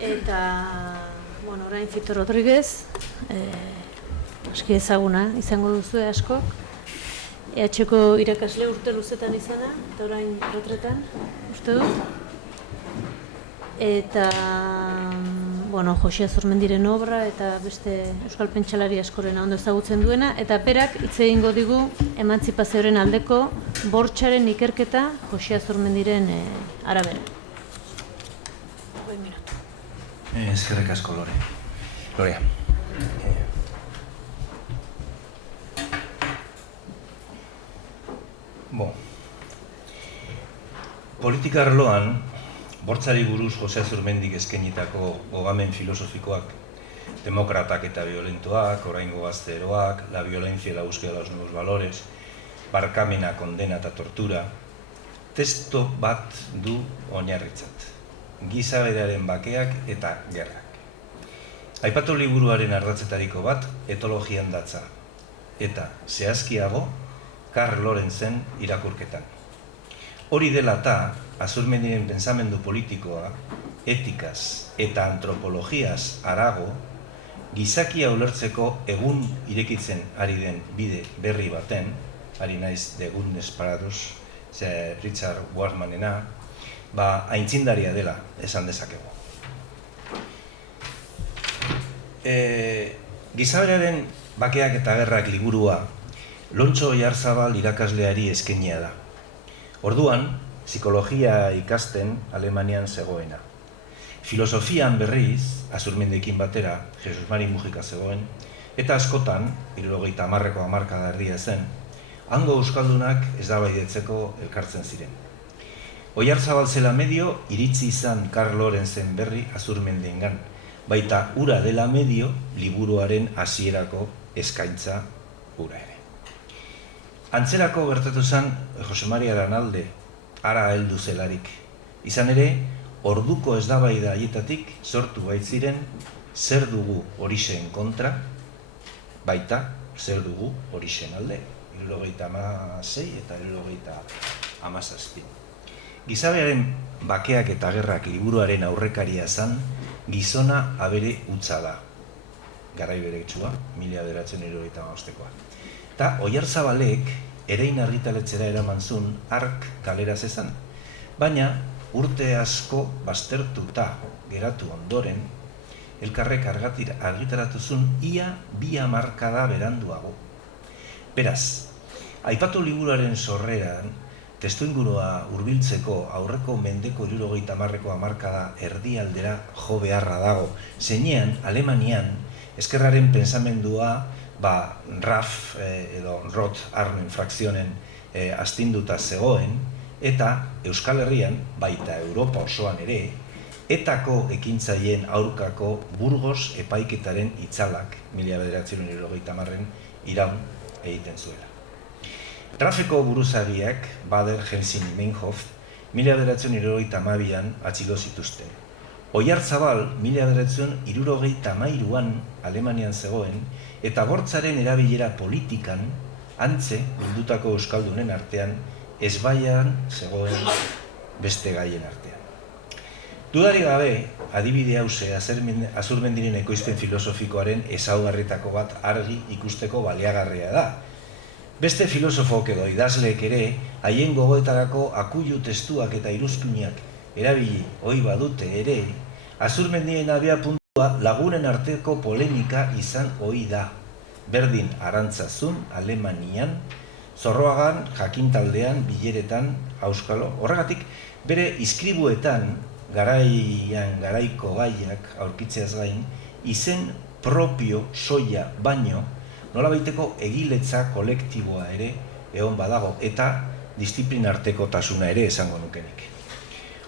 Eta, orain Fito Rodríguez, aski ezaguna izango duzu askok. EH-ko irakasle urte luzetan izana, eta orain retretan, uste dut. Eta, Jose Azurmendiren obra eta beste euskal pentsalari askorena ondo ezagutzen duena, eta berak hitz egingo digu emantzipazioaren aldeko bortxaren ikerketa Jose Azurmendiren arabera. Eskerrik asko, Lorea. Politika arloan, bortzari buruz Jose Azurmendik eskainitako gogamen filosofikoak, demokratak eta violentoak, oraingo gazteroak, la violencia y la búsqueda de los nuevos valores, barkamena, kondena eta tortura, testo bat du oinarritzat. Gizaberaren bakeak eta gerrak. Aipatu liburuaren ardatzetariko bat etologian datza, eta zehazkiago Karl Lorenzen irakurketan. Hori dela eta Azurmendiren pensamendu politikoa, etikaz eta antropologiaz harago, gizakia ulertzeko egun irekitzen ari den bide berri baten, ari naiz de Gunnes Paradox, Richard Warmanena, aintzindaria dela esan dezakegu. Gizaberaren bakeak eta gerrak liburua Lontxo Oyarzabal irakasleari eskainia da. Orduan, psikologia ikasten Alemanian zegoena. Filosofian berriz, Azurmendekin batera, Jesus Mari Mujika zegoen, eta askotan, 70ko hamarkada erdia zen, hango euskaldunak eztabaidatzeko elkartzen ziren. Oyarzabal zela medio iritzi izan Karl Lorenzen berri Azurmendengan, baita ura dela medio liburuaren hasierako eskaintza ura ere. Antzerako gertatu zen Jose Maria Lanalde ara heldu zelarik. Izan ere, orduko eztabaida haietatik sortu baitziren zer dugu horixen kontra, baita zer dugu horixen alde, 76 eta 77. Gizaberaren bakeak eta gerrak liburuaren aurrekaria zan, gizona abere utza da. Garai beretsua, 1975koa. Eta Oyarzabalek erein argitaletzera eraman zuen hark galeraz ezan. Baina urte asko baztertuta geratu ondoren, elkarrek argitaratu zuen ia 2 hamarkada beranduago. Beraz, aipatu liburuaren sorreran, testuingurua hurbiltzeko aurreko mendeko 70ko hamarkada erdialdera jo beharra dago. Zeinean, Alemanian, ezkerraren pensamendua Raf edo Roth Armen frakzionen astinduta zegoen, eta Euskal Herrian, baita Europa osoan ere, etako ekintzaileen aurkako Burgos epaiketaren itzalak, 1970 iraun egiten zuela. Rafeko buruzagiak, Bader, Helsin, Meinhof, 1972an atxilo zituzten. Oyarzabal, 1973an Alemanian zegoen, eta bortzaren erabilera politikan, antze bildutako euskaldunen artean, ezbaian zegoen beste gaien artean. Dudari gabe, adibide hause Azurmendiren ekoizpen filosofikoaren ezaugarrietako bat argi ikusteko baliagarria da. Beste filosofok edo idazleek ere, haien gogoetarako akuilu testuak eta iruzkinak erabili ohi badute ere, Azurmendien abiapuntua lagunen arteko polemika izan ohi da. Berdin Arantzazun, Alemanian, Zorroagan, Jakintaldean, Bileretan, Auskalo. Horregatik, bere iskribuetan, garaiko gaiak aurkitzeaz gain, izen propio soia baino, nolabaiteko egiletza kolektiboa ere egon badago, eta disiplinarteko tasuna ere esango nukenik.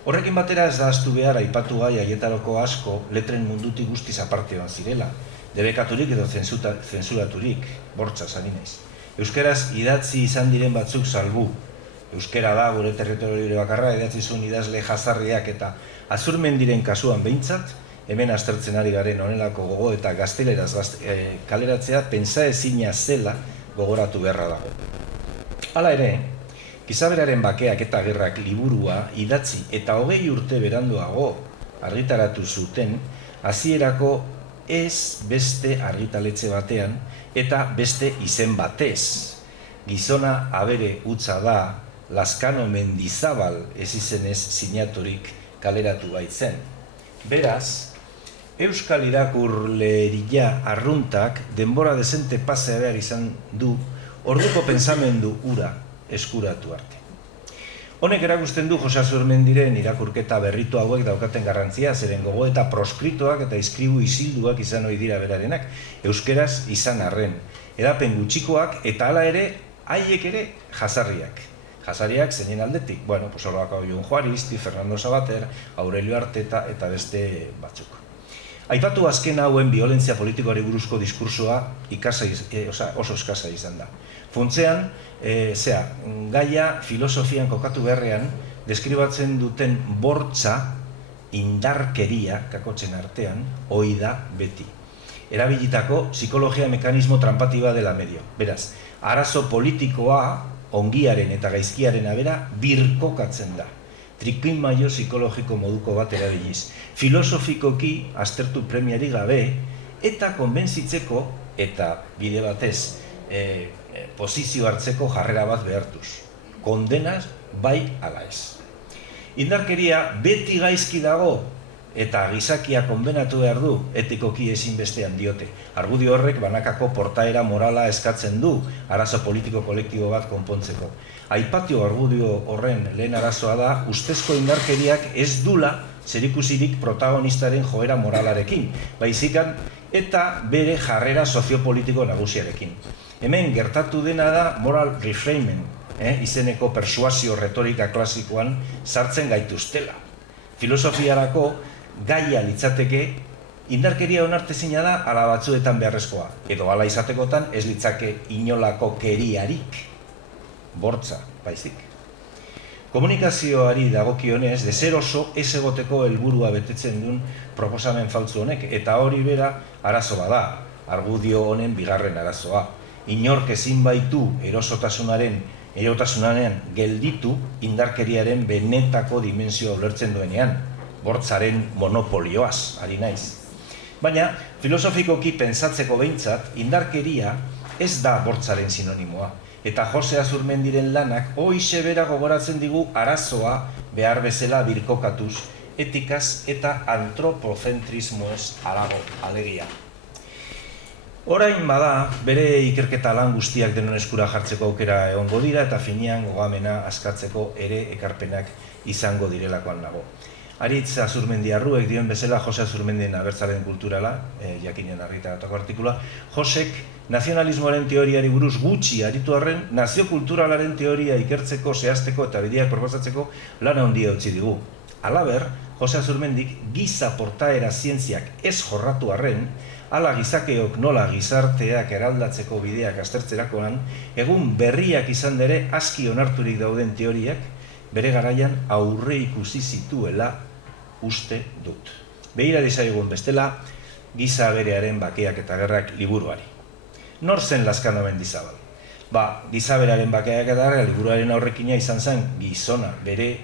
Horrekin batera ez da ahaztu behar aipatu gai haietarako asko letren mundutik guztiz apartean zirela, debekaturik edo zensuraturik, bortxaz ari naiz. Euskaraz idatzi izan diren batzuk salbu. Euskara da gure territorio bakarra, idatzi zuen idazle jazarriak eta Azurmendiren kasuan behintzat, hemen aztertzen ari garen honelako gogo eta gazteleraz kaleratzea pentsaezina zela gogoratu beharra dago. Hala ere, Gizaberaren bakeak eta gerrak liburua idatzi eta 20 urte beranduago argitaratu zuten hasierako ez beste argitaletxe batean eta beste izen batez. Gizona abere utza da, Lazkano Mendizabal ez izenez sinaturik kaleratu baitzen. Beraz, Euskal irakurleria arruntak denbora dezente pasea behar izan du orduko pensamendu ura eskuratu arte. Honek erakusten du Jose Azurmendiren irakurketa berritu hauek daukaten garrantzia, zeren gogoeta proskritoak eta iskribu isilduak izan ohi dira berarenak, euskeraz izan arren. Edapen gutxikoak eta hala ere, haiek ere jasarriak. Jasarriak zeinen aldetik, Horroako Jon Juaristi, Fernando Sabater, Aurelio Arteta eta beste batzuk. Aipatu azken hauen violentzia politikoari buruzko diskursoa oso eskasa izan da. Funtzean, gaia filosofian kokatu beharrean, deskribatzen duten bortza, indarkeria, kakotzen artean, ohi da beti. Erabilitako psikologia mekanismo trampatiba dela medio. Beraz, arazo politikoa, ongiaren eta gaizkiaren abera, birkokatzen da. Trikimailu psikologiko moduko bat erabiliz. Filosofikoki aztertu premiari gabe, eta konbentzitzeko, eta bide batez, posizio hartzeko jarrera bat behartuz. Kondenaz, bai ala ez. Indarkeria beti gaizki dago, eta gizakia konbenatu behar du, etikoki ezinbestean diote. Argudio horrek banakako portaera morala eskatzen du, arazo politiko kolektibo bat konpontzeko. Aipatio argudio horren lehen arazoa da, ustezko indarkeriak ez dula zerikusirik protagonistaren joera moralarekin, baizikan eta bere jarrera soziopolitiko nagusiarekin. Hemen gertatu dena da moral reframing, izeneko persuasio retorika klasikoan sartzen gaituztela. Filosofiarako gaia litzateke, indarkeria onartezina da ala batzuetan beharrezkoa, edo ala izatekotan ez litzake inolako keriarik, bortza, baizik. Komunikazioari dagokionez, deseroso ez egoteko helburua betetzen duen proposamen faltzu honek, eta hori bera arazo bada, argudio honen bigarren arazoa. Inork ezin baitu erotasunaren gelditu indarkeriaren benetako dimensioa ulertzen duenean, bortzaren monopolioaz, ari naiz. Baina, filosofikoki pentsatzeko behintzat, indarkeria ez da bortzaren sinonimoa. Eta Jose Azurmendiren lanak hoize bera gogoratzen digu arazoa behar bezala birkokatuz, etikaz eta antropozentrismoez halago alegia. Orain bada, bere ikerketa lan guztiak denon eskura jartzeko aukera egongo dira eta finean gogamena askatzeko ere ekarpenak izango direlakoan nago. Aritz Azurmendiarruek dioen bezala Jose Azurmendien abertzalen kulturala, jakinen argitaratako artikula, Josek nazionalismoaren teoriari buruz gutxi aritu arren, nazio kulturalaren teoria ikertzeko, zehazteko eta bideak proposatzeko lana handia utzi digu. Halaber, Jose Azurmendik giza portaera zientziak ez jorratu arren, hala gizakeok nola gizarteak eraldatzeko bideak aztertzerakoan, egun berriak izan dere aski onarturik dauden teoriak, bere garaian aurre ikusi zituela uste dut. Begira dizaigun bestela, giza berearen bakeak eta gerrak liburuari. Nor zen Lazkano Mendizabal? Giza berearen bakeak eta gerrak liburuaren aurrekina izan zen gizona bere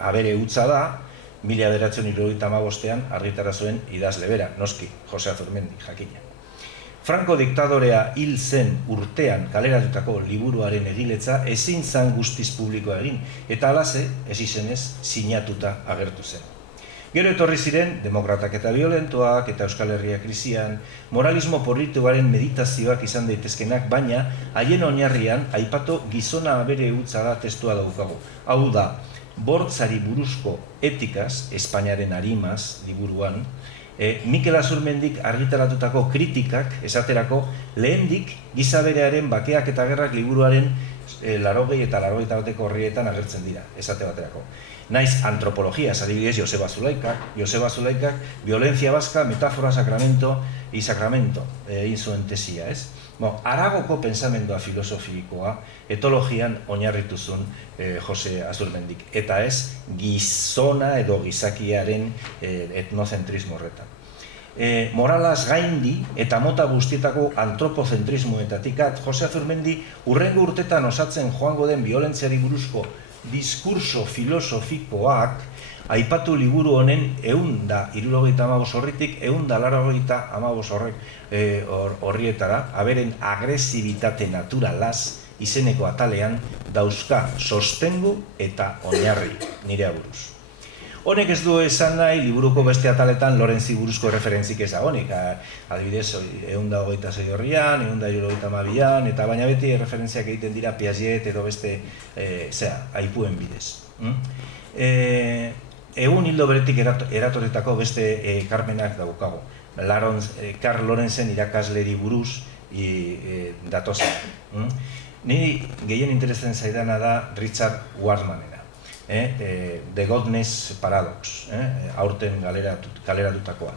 abere utza da, 1975an argitara zuen idazle bera, noski, Jose Azurmendi, jakina. Franco diktadorea hil zen urtean kaleratutako liburuaren egiletza ezin zan guztiz publikoa egin, eta alaze, ez izenez, sinatuta agertu zen. Gero etorri ziren, demokratak eta violentoak eta Euskal Herria krisian, moralismo politikoaren meditazioak izan daitezkenak, baina haien oinarrian aipatu gizona abere utza da testua daukagu. Hau da, bortzari buruzko etikaz, Espainiaren arimaz liburuan, Mikel Azurmendik argitaratutako kritikak esaterako lehendik gizaberearen bakeak eta gerrak liburuaren 80 eta 81 horrietan agertzen dira, esate baterako. Naiz antropologia, adibidez Joseba Zulaikak, violencia vasca, metafora, sacramento y sacramento, egin zuen tesia, ez? Aragoko pensamendua filosofikoa etologian oinarrituzun Jose Azurmendik, eta ez gizona edo gizakiaren etnocentrismo horretan. Moralaz gaindi eta mota guztietako antropozentrismoetatik Jose Azurmendi urrengo urtetan osatzen joango den violentziari buruzko diskurso filosofikoak aipatu liburu honen 175 horritik 185 horrietara, aberen agresibitate naturalaz izeneko atalean dauzka sostengu eta oinarri nire aburuz. Honek ez du esan nahi, liburuko beste ataletan Lorenzi buruzko referentzik ezagonik. Adibidez, 126 horrian, 172an, eta baina beti referentziak egiten dira Piaget edo beste aipuen bidez. Egun hildo beretik eratorretako beste ekarpenak daukago. Karl Lorenzen irakasleri buruz datozen. Niri gehien interesten zaidana da Richard Warmanena. The Godness Paradox, aurten kaleratutakoa.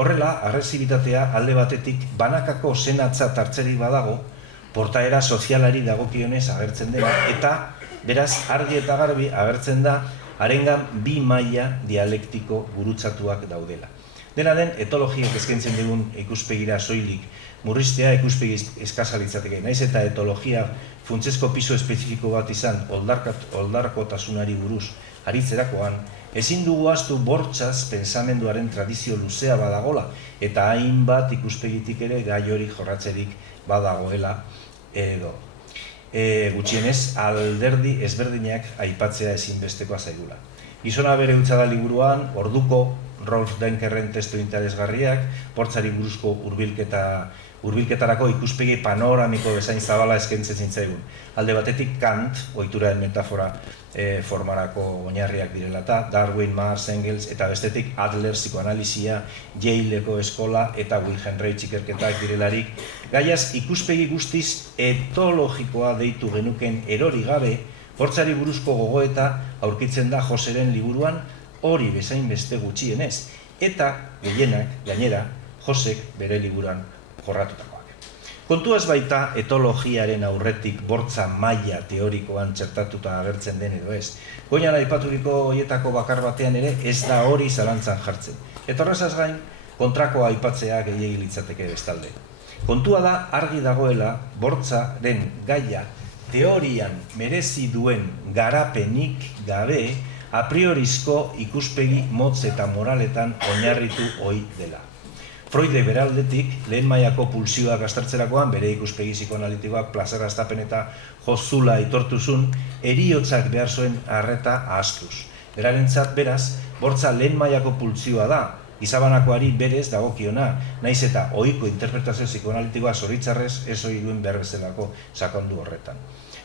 Horrela, agresibitatea alde batetik banakako zenatzat hartzerik badago, portaera sozialari dagokionez agertzen dela, eta beraz argi eta garbi agertzen da harengan bi maila dialektiko gurutzatuak daudela. Dena den, etologiak eskaintzen dugun ikuspegira soilik murriztea ikuspegi eskasa litzateke. Naiz eta etologia funtsezko piso espezifiko bat izan oldarkotasunari buruz aritzerakoan, ezin dugu ahaztu bortxaz pensamenduaren tradizio luzea badagola eta hainbat ikuspegitik ere gai hori jorratzerik badagoela edo. Gutxienez, alderdi ezberdinak aipatzea ezinbestekoa zaigula. Gizona bere utza da liburuan, orduko Rolf Denkerren testu interesgarriak, bortzari buruzko hurbilketarako ikuspegi panoramiko bezain zabala eskaintzen zitzaigun. Alde batetik Kant, ohituraren metafora formarako oinarriak direla eta Darwin, Marx, Engels, eta bestetik Adler psikoanalizia, Yaleko eskola eta Wilhelm Reich ikerketak direlarik, gaiaz ikuspegi guztiz etologikoa deitu genuken erori gabe, bortzari buruzko gogoeta aurkitzen da Joseren liburuan hori bezain beste gutxienez, eta gehienak, gainera, Josek bere liburuan jorratutakoak. Kontuaz baita etologiaren aurretik bortza maila teorikoan txertatuta agertzen den edo ez. Goian aipaturiko horietako bakar batean ere ez da hori zalantzan jartzen. Eta horrezaz gain, kontrakoa aipatzea gehiegi litzateke bestalde. Kontua da argi dagoela bortzaren gaia teorian merezi duen garapenik gabe a priorizko ikuspegi motz eta moraletan oinarritu ohi dela. Freudek bere aldetik, lehen mailako pulsioak aztertzerakoan, bere ikuspegi psikoanalitikoak plazera hastapen eta jozula aitortuzun, heriotzak behar zuen arreta ahaztuz. Berarentzat beraz, bortza lehen mailako pulsioa da, gizabanakoari berez dagokiona, naiz eta ohiko interpretazio psikoanalitikoa zoritzarrez ez ohi duen behar bezalako sakondu horretan.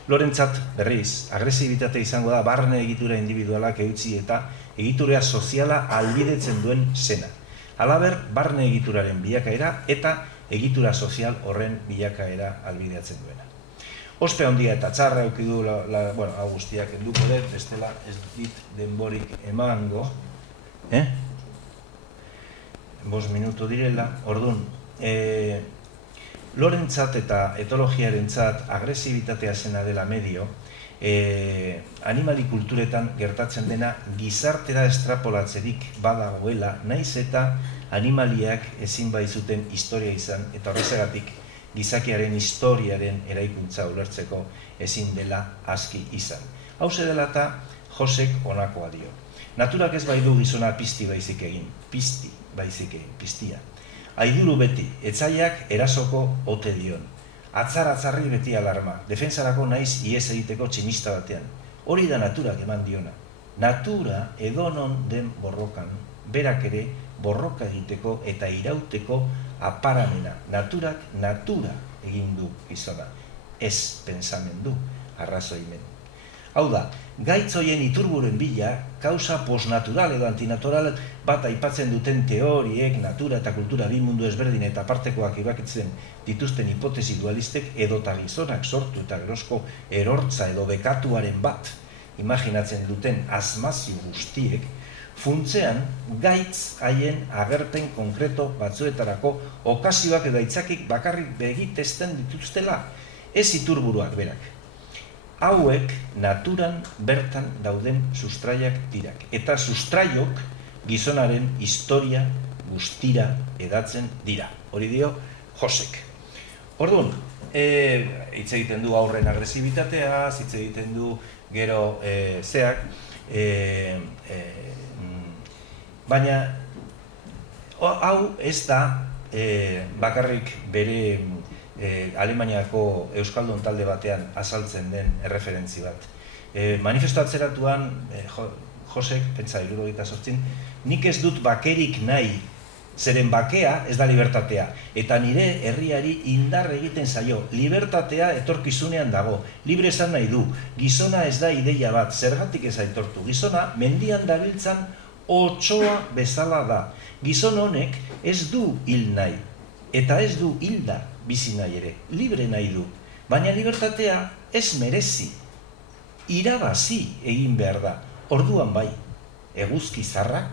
Lorentzat, berriz, agresibitate izango da barne egitura individualak eutzi eta egiturea soziala albidetzen duen zena. Halaber, barne egituraren bilakaera eta egitura sozial horren bilakaera albideatzen duena. Ospe handia eta txarra eukidu, hau guztiak enduko dut, bestela ez dit denborik emango. 5 minutu direla, orduan. Lorentzat eta etologiarentzat agresibitatea zena dela medio, animali kulturetan gertatzen dena gizartera estrapolatzerik badagoela, naiz eta animaliak ezin baizuten historia izan, eta horrezagatik gizakiaren historiaren eraikuntza ulertzeko ezin dela aski izan. Hauze dela eta Josek honakoa dio. Naturak ez bai du gizona pizti baizik egin, piztia. Aiduru beti, etzaiak erasoko ote dion. Atzar-atzarri beti alarma, defensarako naiz ihes egiteko tximista batean. Hori da naturak eman diona. Natura edonon den borrokan, berak ere borroka egiteko eta irauteko aparamena. Naturak natura egin du gizona, ez pensamendu, arrazoimen. Hau da, gaitzoien iturburen bila, kausa postnatural edo antinatural bat aipatzen duten teoriek, natura eta kultura bi mundu ezberdin eta apartekoak ibakitzen dituzten hipotesi dualistek edota gizonak sortu eta gerosko erortza edo bekatuaren bat imaginatzen duten asmazio guztiek, funtzean gaitz haien agerpen konkreto batzuetarako okazioak edo aitzakik bakarrik begitesten dituztela, ez iturburuak berak. Hauek naturan bertan dauden sustraiak dirak. Eta sustraiok gizonaren historia guztira edatzen dira. Hori dio Josek. Orduan, hitz egiten du aurren agresibitatea, hitz egiten du gero zeak, baina hau ez da bakarrik bere Alemaniako Euskaldun talde batean azaltzen den erreferentzi bat. Manifesto atzeratuan, Josek, pentsa 78, nik ez dut bakerik nahi, zeren bakea ez da libertatea, eta nire herriari indar egiten zaio, libertatea etorkizunean dago, libre esan nahi du, gizona ez da ideia bat, zergatik ez aitortu, gizona mendian dabiltzan otsoa bezala da, gizon honek ez du hil nahi, eta ez du hilda bizi nahi ere, libre nahi du, baina libertatea ez merezi, irabazi egin behar da, orduan bai, eguzki zarrak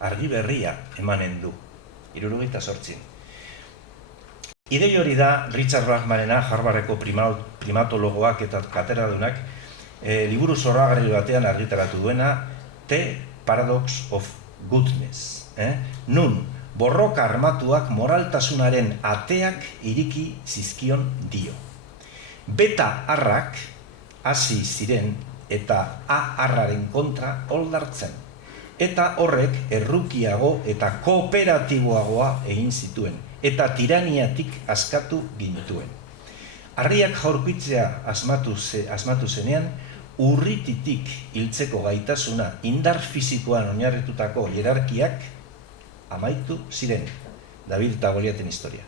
argi berria emanen du. 78. Idei hori da Richard Bachmanena, Harvardeko primatologoak eta katedраdunak liburu zoragarri batean argitaratu duena, The Paradox of Goodness. Nun, borroka armatuak moraltasunaren ateak iriki zizkion dio. Beta arrak hasi ziren eta A arraren kontra oldartzen. Eta horrek errukiago eta kooperatiboagoa egin zituen, eta tiraniatik askatu gintuen. Harriak jaurkitzea asmatu zenean, urrititik hiltzeko gaitasuna indar fisikoan oinarritutako hierarkiak amaitu ziren. David eta Goliaten historia.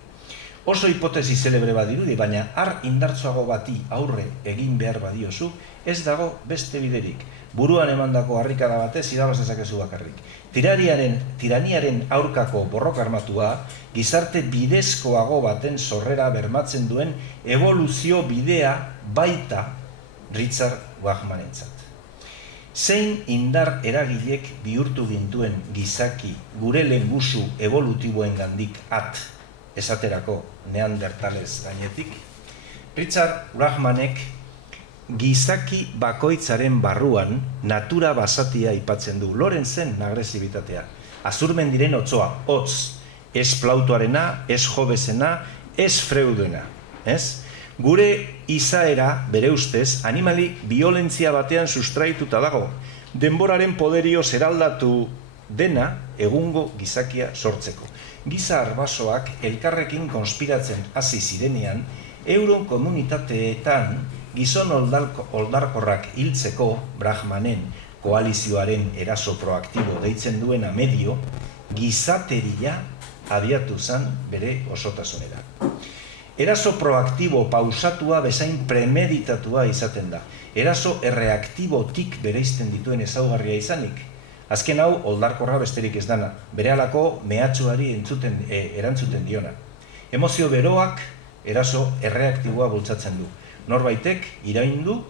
Oso hipotesi celebre badirudi, baina har indartsuago bati aurre egin behar badiozu, ez dago beste biderik. Buruan emandako harrikada batez irabaz dezakezu bakarrik. Tiraniaren aurkako borroka armatua, gizarte bidezkoago baten sorrera bermatzen duen evoluzio bidea baita Richard Bachmanentzat. Zein indar eragilek bihurtu gintuen gizaki gure lehengusu evolutiboengandik esaterako neandertalez gainetik, Richard Bachmanek gizaki bakoitzaren barruan natura basatia aipatzen du, Lorenzen agresibitatea. Azurmendiren otsoa, hotz, ez Plautoarena, ez Jobesena, ez Freudena. Gure izaera, bere ustez, animali biolentzia batean sustraituta dago, denboraren poderio zeraldatu dena egungo gizakia sortzeko. Giza arbasoak elkarrekin konspiratzen hasi zirenean, euron komunitateetan gizon oldarkorrak hiltzeko Bachmanen koalizioaren eraso proaktibo deitzen duena medio, gizateria abiatu zen bere osotasunera. Eraso proaktibo pausatua bezain premeditatua izaten da. Eraso erreaktibotik bereizten dituen ezaugarria izanik. Azken hau, oldarkorra besterik ez dana, berehalako mehatxuari erantzuten diona. Emozio beroak eraso erreaktiboa bultzatzen du. Norbaitek iraindu,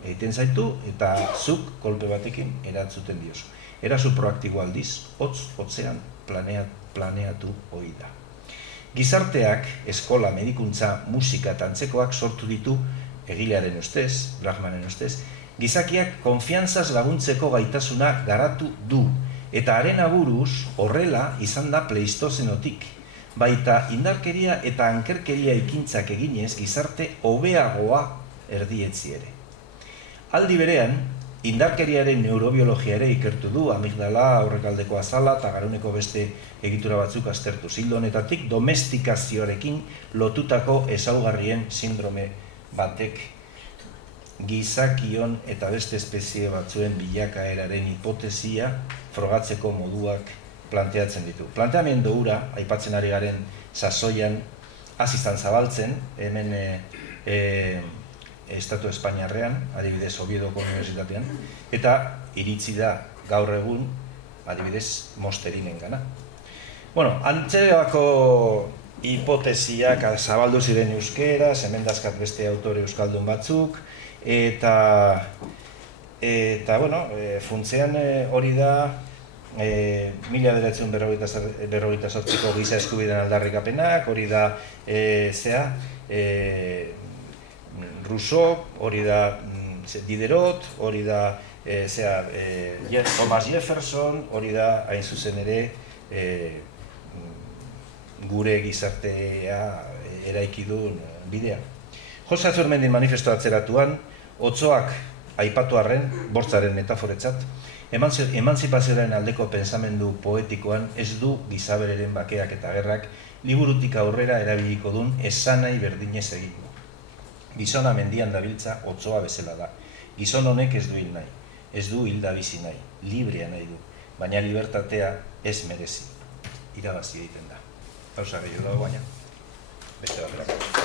egiten zaitu, eta zuk kolpe batekin erantzuten diozu. Eraso proaktibo aldiz, hotzean planeatu ohi da. Gizarteak, eskola, medikuntza, musika eta antzekoak sortu ditu, egilearen ustez, Bachmanen ustez, gizakiak konfiantzaz laguntzeko gaitasuna garatu du, eta haren aburuz horrela izan da pleistozenotik, baita indarkeria eta ankerkeria ekintzak eginez gizarte hobeagoa erdietzi ere. Aldi berean, indarkeriaren neurobiologia ere ikertu du, amigdala, aurrekaldeko azala eta garuneko beste egitura batzuk aztertu. Ildo honetatik domestikazioarekin lotutako ezaugarrien sindrome batek gizakion eta beste espezie batzuen bilakaeraren hipotesia frogatzeko moduak planteatzen ditu. Planteamendu hura, aipatzen ari garen sasoian, azizan zabaltzen, hemen Estatu Espainiarrean, adibidez Oviedoko Unibertsitatean, eta iritsi da gaur egun, adibidez, Mosterinen gana. Antzeako hipotesiak zabaldu ziren euskeraz, hemen dazkat beste autore euskaldun batzuk, eta funtzean hori da 1948ko giza eskubideen aldarrikapenak, hori da Rousseau, hori da Diderot, hori da Thomas Jefferson, hori da hain zuzen ere gure gizartea eraiki duen bidea. Jose Azurmendin manifesto atzeratuan, otsoak aipatu arren, bortzaren metaforetzat, emantzipazioaren aldeko pensamendu poetikoan ez du gizabereren bakeak eta gerrak liburutik aurrera erabiliko dun esanai berdinez egingo. Gizona mendian dabiltza otsoa bezala da. Gizon honek ez du hil nahi, ez du hilda bizi nahi, librea nahi du, baina libertatea ez merezi. Irabazi egiten da. Gauza gehiago dago baina, beste bat.